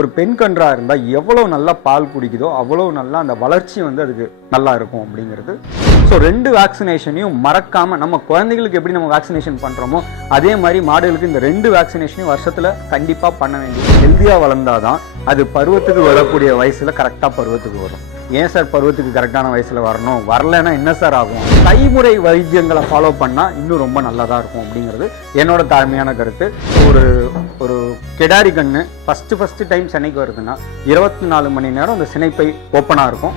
ஒரு பெண் கன்றா இருந்தால் எவ்வளோ நல்லா பால் குடிக்குதோ அவ்வளோ நல்லா அந்த வளர்ச்சி வந்து அதுக்கு நல்லா இருக்கும் அப்படிங்கிறது. ஸோ 2 வேக்சினேஷனையும் மறக்காம நம்ம குழந்தைகளுக்கு எப்படி நம்ம வேக்சினேஷன் பண்றோமோ அதே மாதிரி மாடுகளுக்கு இந்த 2 வேக்சினேஷனையும் வருஷத்துல கண்டிப்பா பண்ண வேண்டியது. ஹெல்த்தியா வளர்ந்தாதான் அது பருவத்துக்கு வரக்கூடிய வயசுல கரெக்டா பருவத்துக்கு வரும். ஏன் சார் பருவத்துக்கு கரெக்டான வயசுல வரணும், வரலன்னா என்ன சார் ஆகும்? கைமுறை வைத்தியங்களை ஃபாலோ பண்ணா இன்னும் ரொம்ப நல்லதா இருக்கும் அப்படிங்கிறது என்னோட தாழ்மையான கருத்து. ஒரு கெடாரி கண்ணு ஃபர்ஸ்ட் டைம் சினைக்கு வருதுன்னா 24 மணி நேரம் அந்த சினைப்பை ஓப்பனா இருக்கும்.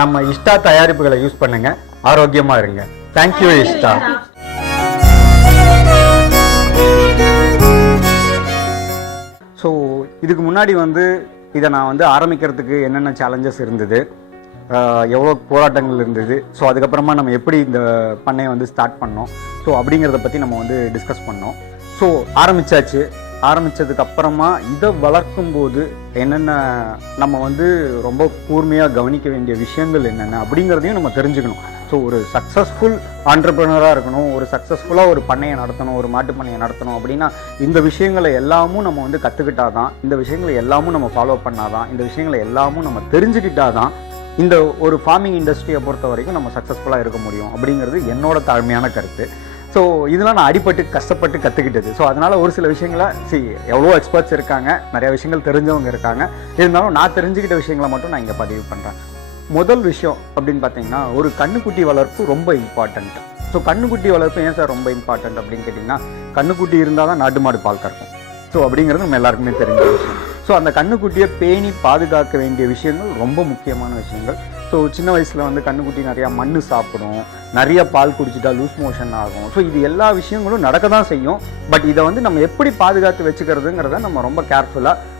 நம்ம இஷ்டா தயாரிப்புகளை யூஸ் பண்ணுங்க, ஆரோக்கியமா இருங்க. தேங்க்யூ இஷ்டா. ஸோ இதுக்கு முன்னாடி இதை நான் ஆரம்பிக்கிறதுக்கு என்னென்ன சேலஞ்சஸ் இருந்தது, எவ்வளோ போராட்டங்கள் இருந்தது, ஸோ அதுக்கப்புறமா நம்ம எப்படி இந்த பண்ணையை ஸ்டார்ட் பண்ணோம், ஸோ அப்படிங்கிறத பற்றி நம்ம டிஸ்கஸ் பண்ணோம். ஸோ ஆரம்பித்ததுக்கு அப்புறமா இதை வளர்க்கும் போது என்னென்ன நம்ம ரொம்ப கூர்மையாக கவனிக்க வேண்டிய விஷயங்கள் என்னென்ன அப்படிங்கிறதையும் நம்ம தெரிஞ்சுக்கணும். ஸோ ஒரு சக்ஸஸ்ஃபுல் ஆண்டர்பிரினராக இருக்கணும், ஒரு சக்ஸஸ்ஃபுல்லாக ஒரு பண்ணையை நடத்தணும், ஒரு மாட்டு பண்ணையை நடத்தணும் அப்படின்னா இந்த விஷயங்களை எல்லாமும் நம்ம கற்றுக்கிட்டாதான், இந்த விஷயங்களை எல்லாமும் நம்ம ஃபாலோ பண்ணாதான், இந்த விஷயங்களை எல்லாமும் நம்ம தெரிஞ்சுக்கிட்டாதான் இந்த ஒரு ஃபார்மிங் இண்டஸ்ட்ரியை பொறுத்த வரைக்கும் நம்ம சக்ஸஸ்ஃபுல்லாக இருக்க முடியும் அப்படிங்கிறது என்னோட தாழ்மையான கருத்து. ஸோ இதெல்லாம் நான் அடிபட்டு கஷ்டப்பட்டு கற்றுக்கிட்டது. ஸோ அதனால் ஒரு சில விஷயங்களை எவ்வளோ எக்ஸ்பர்ட்ஸ் இருக்காங்க, நிறைய விஷயங்கள் தெரிஞ்சவங்க இருக்காங்க, இருந்தாலும் நான் தெரிஞ்சுக்கிட்ட விஷயங்களை மட்டும் நான் இங்கே பதிவு பண்ணுறேன். முதல் விஷயம் அப்படின்னு பார்த்தீங்கன்னா, ஒரு கண்ணுக்குட்டி வளர்ப்பு ரொம்ப இம்பார்ட்டண்ட். ஸோ கண்ணுக்குட்டி வளர்ப்பு ஏன் சார் ரொம்ப இம்பார்ட்டண்ட் அப்படின்னு கேட்டிங்கன்னா, கண்ணுக்குட்டி இருந்தால் தான் நாட்டு மாடு பால் கறக்கும். ஸோ அப்படிங்கிறது நம்ம எல்லாருக்குமே தெரிஞ்ச விஷயம். ஸோ அந்த கண்ணுக்குட்டியை பேணி பாதுகாக்க வேண்டிய விஷயங்கள் ரொம்ப முக்கியமான விஷயங்கள். ஸோ சின்ன வயசில் கண்ணுக்குட்டி நிறையா மண் சாப்பிடும், நிறைய பால் குடிச்சிட்டா லூஸ் மோஷன் ஆகும். ஸோ இது எல்லா விஷயங்களும் நடக்க தான் செய்யும். பட் இதை நம்ம எப்படி பாதுகாத்து வச்சுக்கிறதுங்கிறத நம்ம ரொம்ப கேர்ஃபுல்லாக,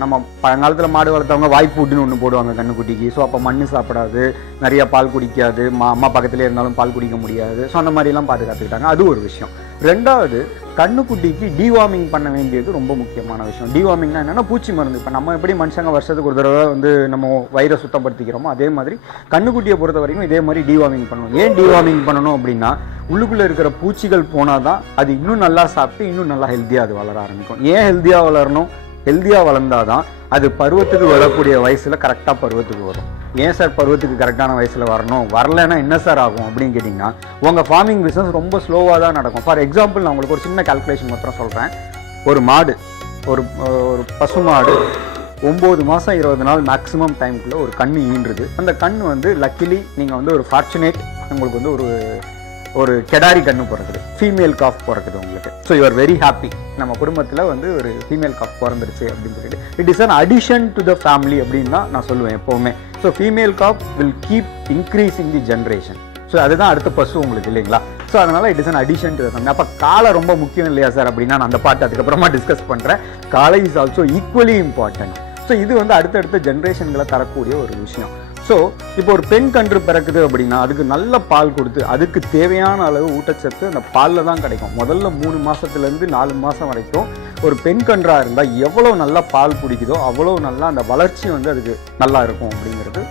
நம்ம பழங்காலத்தில் மாடு வளர்த்தவங்க வாய்ப்பூட்டுன்னு ஒன்று போடுவாங்க கண்ணுக்குட்டிக்கு. ஸோ அப்போ மண் சாப்பிடாது, நிறைய பால் குடிக்காது, அம்மா பக்கத்துலேயே இருந்தாலும் பால் குடிக்க முடியாது. ஸோ அந்த மாதிரிலாம் பாதுகாத்துக்கிட்டாங்க. அது ஒரு விஷயம். ரெண்டாவது, கண்ணுக்குட்டிக்கு டிவார்மிங் பண்ண வேண்டியது ரொம்ப முக்கியமான விஷயம். டிவார்மிங்னா என்னென்னா பூச்சி மருந்து. இப்போ நம்ம எப்படி மனுஷங்க வருஷத்துக்கு ஒரு தடவை நம்ம வயிறை சுத்தப்படுத்திக்கிறோமோ அதே மாதிரி கண்ணுக்குட்டியை பொறுத்த வரைக்கும் இதே மாதிரி டிவார்மிங் பண்ணணும். ஏன் டிவார்மிங் பண்ணணும் அப்படின்னா, உள்ளுக்குள்ளே இருக்கிற பூச்சிகள் போனால் தான் அது இன்னும் நல்லா சாப்பிட்டு இன்னும் நல்லா ஹெல்த்தியாக அது வளர ஆரம்பிக்கும். ஏன் ஹெல்த்தியாக வளரணும்? ஹெல்த்தியாக வளர்ந்தாதான் அது பருவத்துக்கு வரக்கூடிய வயசில் கரெக்டாக பருவத்துக்கு வரும். ஏன் சார் பருவத்துக்கு கரெக்டான வயசில் வரணும், வரலன்னா என்ன சார் ஆகும் அப்படின்னு கேட்டிங்கன்னா, உங்கள் ஃபார்மிங் பிஸ்னஸ் ரொம்ப ஸ்லோவாக தான் நடக்கும். ஃபார் எக்ஸாம்பிள் நான் உங்களுக்கு ஒரு சின்ன கால்குலேஷன் மாத்திரம் சொல்கிறேன். ஒரு மாடு, ஒரு பசு மாடு 9 மாதம் 20 நாள் மேக்ஸிமம் டைமுக்குள்ளே ஒரு கன்று ஈன்றுது. அந்த கன்று லக்கிலி நீங்கள் ஒரு ஃபார்ச்சுனேட், உங்களுக்கு ஒரு கெடாரி கன்று பிறக்குது, ஃபீமேல் காஃப் பிறக்குது உங்களுக்கு. So you are very happy. நம்ம குடும்பத்தில் ஒரு ஃபீமேல் காஃப் பிறந்துருச்சு அப்படின்னு சொல்லிட்டு it is an addition to the family அப்படின்னு தான் நான் சொல்லுவேன் எப்போவுமே. So female calf will keep increasing the generation. So அதுதான் அடுத்த பசு உங்களுக்கு இல்லைங்களா? ஸோ அதனால் it is an addition to the family. அப்போ காலை ரொம்ப முக்கியம் இல்லையா சார் அப்படின்னா, நான் அந்த பாட்டு அதுக்கப்புறமா டிஸ்கஸ் பண்ணுறேன். காலை is also equally important. So இது அடுத்தடுத்த ஜென்ரேஷன்களை தரக்கூடிய ஒரு விஷயம். ஸோ இப்போ ஒரு பெண் கன்று பிறக்குது அப்படின்னா அதுக்கு நல்ல பால் கொடுத்து அதுக்கு தேவையான அளவு ஊட்டச்சத்து அந்த பாலில் தான் கிடைக்கும். முதல்ல 3 மாதத்துலேருந்து 4 மாதம் வரைக்கும் ஒரு பெண் கன்றாக இருந்தால் எவ்வளோ நல்லா பால் குடிக்குதோ அவ்வளோ நல்லா அந்த வளர்ச்சி அதுக்கு நல்லா இருக்கும் அப்படிங்கிறது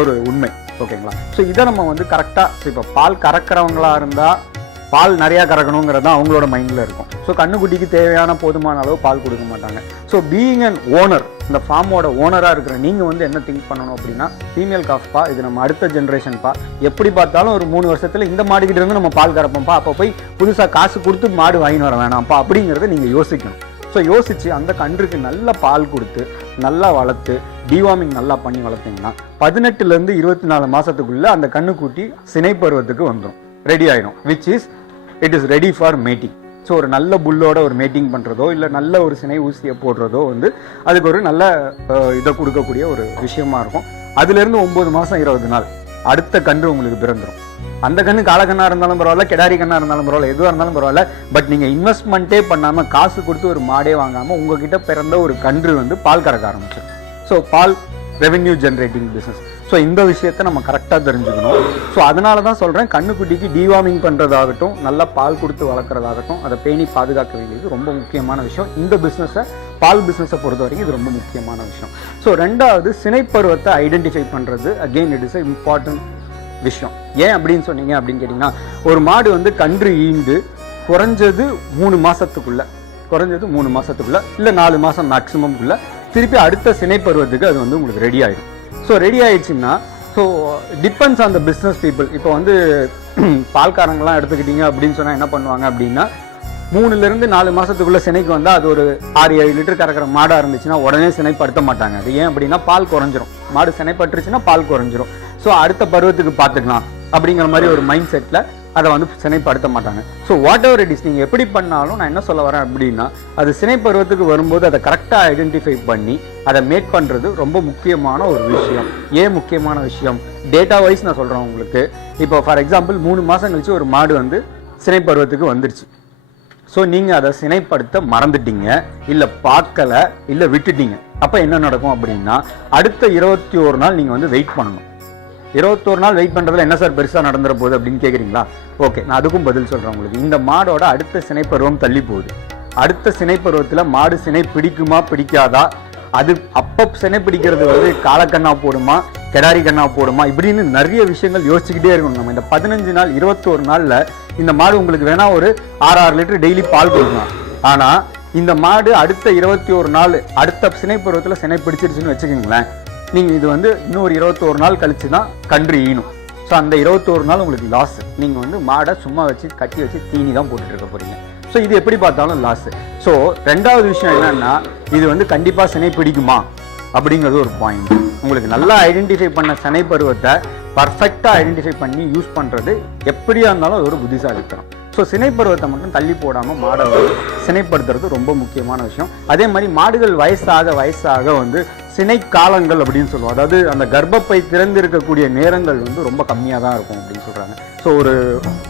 ஒரு உண்மை. ஓகேங்களா? ஸோ இதை நம்ம கரெக்டாக, இப்போ பால் கறக்கிறவங்களா இருந்தால் பால் நிறையா கறக்கணுங்கிறது தான் அவங்களோட மைண்டில் இருக்கும். ஸோ கண்ணுக்குட்டிக்கு தேவையான போதுமான அளவு பால் கொடுக்க மாட்டாங்க. ஸோ பீயிங் அன் ஓனர், இந்த ஃபார்மோட ஓனராக இருக்கிற நீங்கள் என்ன திங்க் பண்ணணும் அப்படின்னா, ஃபீமேல் காஃப்பா, இது நம்ம அடுத்த ஜென்ரேஷன்ப்பா, எப்படி பார்த்தாலும் ஒரு 3 வருஷத்தில் இந்த மாடுகிட்ட இருந்து நம்ம பால் கறப்போம்ப்பா, அப்போ போய் புதுசாக காசு கொடுத்து மாடு வாங்கின்னு வர வேணாம்ப்பா அப்படிங்கிறத நீங்கள் யோசிக்கணும். ஸோ யோசித்து அந்த கன்றுக்கு நல்ல பால் கொடுத்து நல்லா வளர்த்து டிவார்மிங் நல்லா பண்ணி வளர்த்திங்கன்னா 18லேருந்து 24 மாதத்துக்குள்ளே அந்த கண்ணுக்குட்டி சினை பருவத்துக்கு வந்துடும், ரெடி ஆகிடும். Which is it is ready for matting. So ஒரு நல்ல புல்லோட ஒரு மேட்டிங் பண்ணுறதோ இல்லை நல்ல ஒரு சினை ஊசியை போடுறதோ அதுக்கு ஒரு நல்ல இதை கொடுக்கக்கூடிய ஒரு விஷயமா இருக்கும். அதுலேருந்து 9 மாதம் 20 நாள் அடுத்த கன்று உங்களுக்கு பிறந்துடும். அந்த கண்ணு காலக்கண்ணா இருந்தாலும் பரவாயில்ல, கிடாரி கண்ணா இருந்தாலும் பரவாயில்ல, எதுவாக இருந்தாலும் பரவாயில்ல. பட் நீங்கள் இன்வெஸ்ட்மெண்ட்டே பண்ணாமல் காசு கொடுத்து ஒரு மாடே வாங்காமல் உங்ககிட்ட பிறந்த ஒரு கன்று வந்து பால் கறக்க ஆரம்பிச்சு. ஸோ பால் ரெவென்யூ ஜென்ரேட்டிங் பிஸ்னஸ். ஸோ இந்த விஷயத்தை நம்ம கரெக்டாக தெரிஞ்சுக்கணும். ஸோ அதனால தான் சொல்கிறேன், கண்ணுக்குட்டிக்கு டிவார்மிங் பண்ணுறதாகட்டும், நல்லா பால் கொடுத்து வளர்க்குறதாகட்டும், அதை பேணி பாதுகாக்க வேண்டியது ரொம்ப முக்கியமான விஷயம். இந்த பிஸ்னஸை, பால் பிஸ்னஸை பொறுத்த வரைக்கும் இது ரொம்ப முக்கியமான விஷயம். ஸோ ரெண்டாவது, சினைப்பருவத்தை ஐடென்டிஃபை பண்ணுறது again it is a important விஷயம். ஏன் அப்படின்னு சொன்னீங்க அப்படின்னு கேட்டிங்கன்னா, ஒரு மாடு வந்து கன்று ஈண்டு குறைஞ்சது 3 மாதத்துக்குள்ளே, இல்லை 4 மாதம் மேக்ஸிமம்குள்ளே திருப்பி அடுத்த சினைப்பருவத்துக்கு அது வந்து உங்களுக்கு ரெடி ஆகிடும். ஸோ ரெடி ஆயிடுச்சுன்னா, so depends on the business people. இப்போ வந்து பால்காரங்களாம் எடுத்துக்கிட்டீங்க அப்படின்னு சொன்னால் என்ன பண்ணுவாங்க அப்படின்னா, 3 to 4 மாதத்துக்குள்ளே சினைக்கு வந்தால் அது ஒரு 6-7 லிட்டர் கறக்கிற மாடாக இருந்துச்சுன்னா உடனே சினைப்படுத்த மாட்டாங்க. அது ஏன் அப்படின்னா பால் குறைஞ்சிரும். மாடு சினைப்பட்டுருச்சுன்னா பால் குறைஞ்சிரும். ஸோ அடுத்த பருவத்துக்கு பார்த்துக்கலாம் அப்படிங்கிற மாதிரி ஒரு மைண்ட் செட்டில் அதை வந்து சினைப்படுத்த மாட்டாங்க. So what ever it is, நீங்கள் எப்படி பண்ணாலும் நான் என்ன சொல்ல வரேன் அப்படின்னா, அது சினை பருவத்துக்கு வரும்போது அதை கரெக்டாக ஐடென்டிஃபை பண்ணி அதை மேக் பண்ணுறது ரொம்ப முக்கியமான ஒரு விஷயம். ஏன் முக்கியமான விஷயம்? டேட்டா வைஸ் நான் சொல்கிறேன் உங்களுக்கு. இப்போ ஃபார் எக்ஸாம்பிள் 3 மாதம் கழிச்சு ஒரு மாடு வந்து சினை பருவத்துக்கு வந்துருச்சு. ஸோ நீங்கள் அதை சினைப்படுத்த மறந்துட்டீங்க, இல்லை பார்க்கல, இல்லை விட்டுட்டீங்க. அப்போ என்ன நடக்கும் அப்படின்னா, அடுத்த 21 நாள் நீங்கள் வந்து வெயிட் பண்ணணும். 21 நாள் வெயிட் பண்ணுறதுல என்ன சார் பெருசாக நடந்துற போகுது அப்படின்னு கேட்குறீங்களா? ஓகே, நான் அதுக்கும் பதில் சொல்கிறேன் உங்களுக்கு. இந்த மாடோட அடுத்த சினைப்பருவம் தள்ளி போகுது. அடுத்த சினைப்பருவத்தில் மாடு சினை பிடிக்குமா பிடிக்காதா, அது அப்போ சினை பிடிக்கிறது வந்து காலக்கண்ணா போடுமா, கிடாரி கண்ணா போடுமா, இப்படின்னு நிறைய விஷயங்கள் யோசிச்சுக்கிட்டே இருக்கணும். நம்ம இந்த 15 நாள் 21 நாளில் இந்த மாடு உங்களுக்கு வேணால் ஒரு 6 லிட்டர் டெய்லி பால் கொடுக்கலாம். ஆனால் இந்த மாடு அடுத்த 21 நாள் அடுத்த சினைப்பருவத்தில் சினை பிடிச்சிருச்சுன்னு வச்சுக்கோங்களேன், நீங்கள் இது வந்து இன்னொரு 21 நாள் கழிச்சு தான் கன்று ஈனும். ஸோ அந்த 21 நாள் உங்களுக்கு லாஸ். நீங்கள் வந்து மாடை சும்மா வச்சு கட்டி வச்சு தீனி தான் போட்டுட்டு இருக்க போகிறீங்க. ஸோ இது எப்படி பார்த்தாலும் லாஸ். ஸோ ரெண்டாவது விஷயம் என்னன்னா, இது வந்து கண்டிப்பாக சினை பிடிக்குமா அப்படிங்கிறது ஒரு பாயிண்ட். உங்களுக்கு நல்லா ஐடென்டிஃபை பண்ண சினை பருவத்தை பர்ஃபெக்டாக ஐடென்டிஃபை பண்ணி யூஸ் பண்ணுறது எப்படியா இருந்தாலும் அது ஒரு புத்திசாலித்தனம். ஸோ சினைப்பருவத்தை மட்டும் தள்ளி போடாமல் மாடை சினைப்படுத்துறது ரொம்ப முக்கியமான விஷயம். அதே மாதிரி மாடுகள் வயசாக வந்து சினை காலங்கள் அப்படின்னு சொல்லுவோம். அதாவது அந்த கர்ப்பப்பை திறந்து இருக்கக்கூடிய நேரங்கள் வந்து ரொம்ப கம்மியாக தான் இருக்கும் அப்படின்னு சொல்கிறாங்க. ஸோ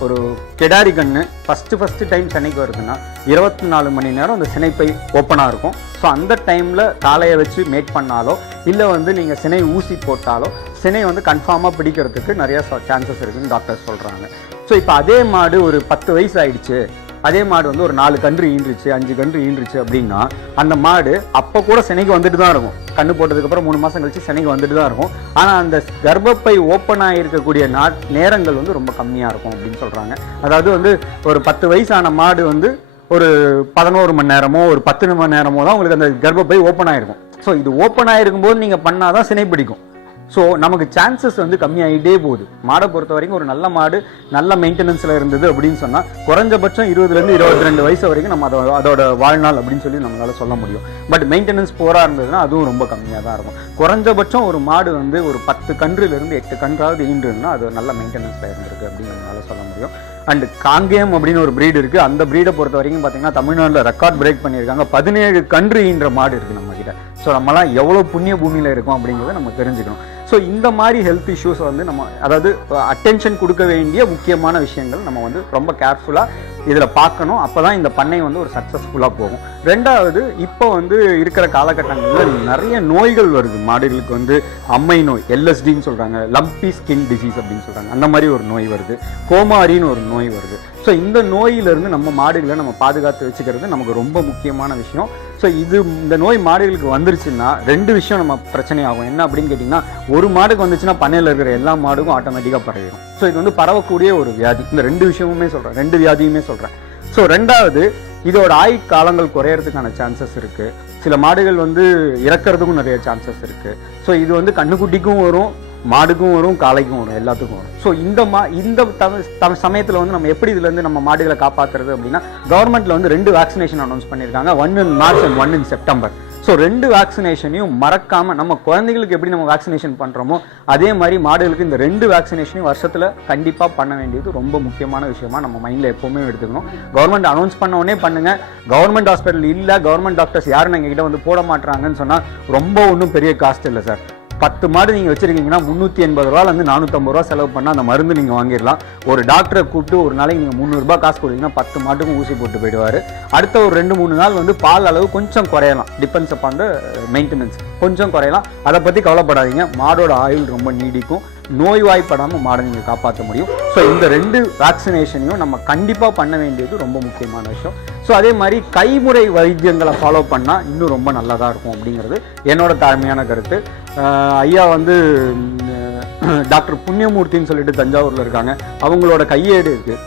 ஒரு கெடாரி கண்ணு ஃபஸ்ட்டு டைம் சினைக்கு வருதுன்னா 24 மணி நேரம் அந்த சினைப்பை ஓப்பனாக இருக்கும். ஸோ அந்த டைமில் காலையை வச்சு மேட் பண்ணாலோ, இல்லை வந்து நீங்கள் சினை ஊசி போட்டாலோ சினை வந்து கன்ஃபார்மாக பிடிக்கிறதுக்கு நிறைய சான்சஸ் இருக்குதுன்னு டாக்டர்ஸ் சொல்கிறாங்க. ஸோ இப்போ அதே மாடு ஒரு 10 வயசு ஆயிடுச்சு, அதே மாடு வந்து ஒரு 4 கன்று ஈன்றுச்சு, 5 கன்று ஈன்றுச்சு அப்படின்னா அந்த மாடு அப்போ கூட சினைக்கு வந்துட்டு தான் இருக்கும். கண்ணு போட்டதுக்கப்புறம் 3 மாதம் கழிச்சு சினைக்கு வந்துட்டு தான் இருக்கும். ஆனால் அந்த கர்ப்பப்பை ஓப்பன் ஆகிருக்கக்கூடிய நேரங்கள் வந்து ரொம்ப கம்மியாக இருக்கும் அப்படின்னு சொல்கிறாங்க. அதாவது வந்து ஒரு 10 வயசான மாடு வந்து ஒரு 11 மணி நேரமோ ஒரு 10 மணி நேரமோ தான் உங்களுக்கு அந்த கர்ப்பப்பை ஓப்பன் ஆகிருக்கும். ஸோ இது ஓப்பன் ஆகிருக்கும் போது நீங்கள் பண்ணாதான் சினை பிடிக்கும். ஸோ நமக்கு சான்சஸ் வந்து கம்மியாகிட்டே போகுது. மாடை பொறுத்த வரைக்கும் ஒரு நல்ல மாடு நல்ல மெயின்டெனன்ஸில் இருந்தது அப்படின்னு சொன்னால் குறைஞ்சபட்சம் 20 to 22 வயசு வரைக்கும் நம்ம அதோட வாழ்நாள் அப்படின்னு சொல்லி நம்மளால சொல்ல முடியும். பட் மெயின்டெனன்ஸ் போராக இருந்ததுன்னா அதுவும் ரொம்ப கம்மியாக தான் இருக்கும். குறைஞ்சபட்சம் ஒரு மாடு வந்து ஒரு 10 கன்றுலேருந்து 8 கன்றாவது ஈன்றுன்னா அது நல்ல மெயின்டெனன்ஸில் இருந்திருக்கு அப்படின்னு நம்மளால சொல்ல முடியும். அண்ட் காங்கேயம் அப்படின்னு ஒரு ப்ரீடு இருக்குது. அந்த ப்ரீடை பொறுத்த வரைக்கும் பார்த்தீங்கன்னா தமிழ்நாட்டில் ரெக்கார்ட் பிரேக் பண்ணியிருக்காங்க. 17 கன்று ஈன்ற மாடு இருக்குது நம்மக்கிட்ட. ஸோ நம்மலாம் எவ்வளோ புண்ணிய பூமியில் இருக்கோம் அப்படிங்கிறத நம்ம தெரிஞ்சுக்கணும். ஸோ இந்த மாதிரி ஹெல்த் இஷ்யூஸ் வந்து நம்ம அதாவது அட்டென்ஷன் கொடுக்க வேண்டிய முக்கியமான விஷயங்கள் நம்ம வந்து ரொம்ப கேர்ஃபுல்லாக இதில் பார்க்கணும். அப்போ தான் இந்த பண்ணை வந்து ஒரு சக்ஸஸ்ஃபுல்லாக போகும். ரெண்டாவது, இப்போ வந்து இருக்கிற காலகட்டங்களில் நிறைய நோய்கள் வருது மாடுகளுக்கு. வந்து அம்மை நோய், எல்எஸ்டின்னு சொல்கிறாங்க, லம்பி ஸ்கின் டிசீஸ் அப்படின்னு சொல்கிறாங்க, அந்த மாதிரி ஒரு நோய் வருது. கோமாரின்னு ஒரு நோய் வருது. ஸோ இந்த நோயிலிருந்து நம்ம மாடுகளை நம்ம பாதுகாத்து வச்சுக்கிறது நமக்கு ரொம்ப முக்கியமான விஷயம். ஸோ இந்த நோய் மாடுகளுக்கு வந்துருச்சுன்னா 2 விஷயம் நம்ம பிரச்சனையாகும். என்ன அப்படின்னு கேட்டிங்கன்னா, ஒரு மாடுக்கு வந்துச்சுன்னா பண்ணையில் இருக்கிற எல்லா மாடுக்கும் ஆட்டோமேட்டிக்காக பரவிடும். ஸோ இது வந்து பரவக்கூடிய ஒரு வியாதி. இந்த 2 விஷயமுமே சொல்கிறேன், 2 வியாதியுமே சொல்கிறேன். ஸோ ரெண்டாவது, இதோட ஆயுட்காலங்கள் குறையறதுக்கான சான்சஸ் இருக்குது. சில மாடுகள் வந்து இறக்கிறதுக்கும் நிறைய சான்சஸ் இருக்குது. ஸோ இது வந்து கண்ணுக்குட்டிக்கும் வரும், மாடுக்கும் வரும், காளைக்கும் வரும், எல்லாத்துக்கும் வரும். ஸோ இந்த சமயத்தில் வந்து நம்ம எப்படி இதுலேருந்து நம்ம மாடுகளை காப்பாற்றுறது அப்படின்னா, கவர்மெண்ட்டில் வந்து 2 வேக்சினேஷன் அனௌன்ஸ் பண்ணியிருக்காங்க. 1 in March and 1 in September. So 2 வேக்சினேஷனையும் மறக்காமல், நம்ம குழந்தைகளுக்கு எப்படி நம்ம வேக்சினேஷன் பண்ணுறோமோ அதே மாதிரி மாடுகளுக்கு இந்த 2 வேக்சினேஷனையும் வருஷத்தில் கண்டிப்பாக பண்ண வேண்டியது ரொம்ப முக்கியமான விஷயமா நம்ம மைண்டில் எப்போவுமே எடுத்துக்கணும். கவர்மெண்ட் அனௌன்ஸ் பண்ண உடனே பண்ணுங்கள். கவர்மெண்ட் ஹாஸ்பிட்டல் இல்லை, கவர்மெண்ட் டாக்டர்ஸ் யாரும் எங்ககிட்ட வந்து போட மாட்டாங்கன்னு சொன்னால் ரொம்ப ஒன்றும் பெரிய காஸ்ட் இல்லை சார். 10 மாடு நீங்கள் வச்சுருக்கீங்கன்னா 380 ரூபாலேருந்து 450 ரூபா செலவு பண்ணால் அந்த மருந்து நீங்கள் வாங்கிடலாம். ஒரு டாக்டரை கூப்பிட்டு ஒரு நாளைக்கு நீங்கள் 300 ரூபாய் காசு கொடுத்தீங்கன்னா 10 மாட்டுக்கும் ஊசி போட்டு போயிடுவார். அடுத்த ஒரு 2-3 நாள் வந்து பால் அளவு கொஞ்சம் குறையலாம், டிபெண்ட்ஸ் அப்பான் த மெயின்டெனன்ஸ், கொஞ்சம் குறையலாம். அதை பற்றி கவலைப்படாதீங்க. மாடோட ஆயுள் ரொம்ப நீடிக்கும். நோய்வாய்ப்படாமல் மாடை நீங்கள் காப்பாற்ற முடியும். ஸோ இந்த 2 வேக்சினேஷனையும் நம்ம கண்டிப்பாக பண்ண வேண்டியது ரொம்ப முக்கியமான விஷயம். ஸோ அதே மாதிரி கைமுறை வைத்தியங்களை ஃபாலோ பண்ணால் இன்னும் ரொம்ப நல்லதாக இருக்கும் அப்படிங்கிறது என்னோட தாழ்மையான கருத்து. ஐயா வந்து டாக்டர் புண்ணியமூர்த்தின்னு சொல்லிட்டு தஞ்சாவூரில் இருக்காங்க. அவங்களோட கையேடு இருக்குது,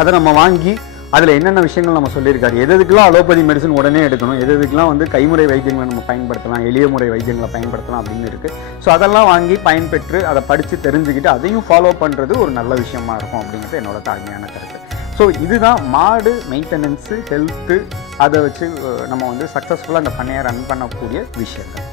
அதை நம்ம வாங்கி அதில் என்னென்ன விஷயங்கள் நம்ம சொல்லியிருக்காரு, எதுக்கெல்லாம் அலோபதி மெடிசன் உடனே எடுக்கணும், எதுக்கெல்லாம் வந்து கைமுறை வைத்தியங்களை நம்ம பயன்படுத்தலாம், எளிய முறை வைத்தியங்களை பயன்படுத்தலாம் அப்படின்னு இருக்குது. ஸோ அதெல்லாம் வாங்கி பயன்பெற்று அதை படித்து தெரிஞ்சுக்கிட்டு அதையும் ஃபாலோ பண்ணுறது ஒரு நல்ல விஷயமா இருக்கும் அப்படிங்கிறது என்னோட தாழ்மையான கருத்து. ஸோ இதுதான் மாடு மெயின்டெனன்ஸு, ஹெல்த்து, அதை வச்சு நம்ம வந்து சக்ஸஸ்ஃபுல்லாக அந்த பண்ணையை ரன் பண்ணக்கூடிய விஷயங்கள்.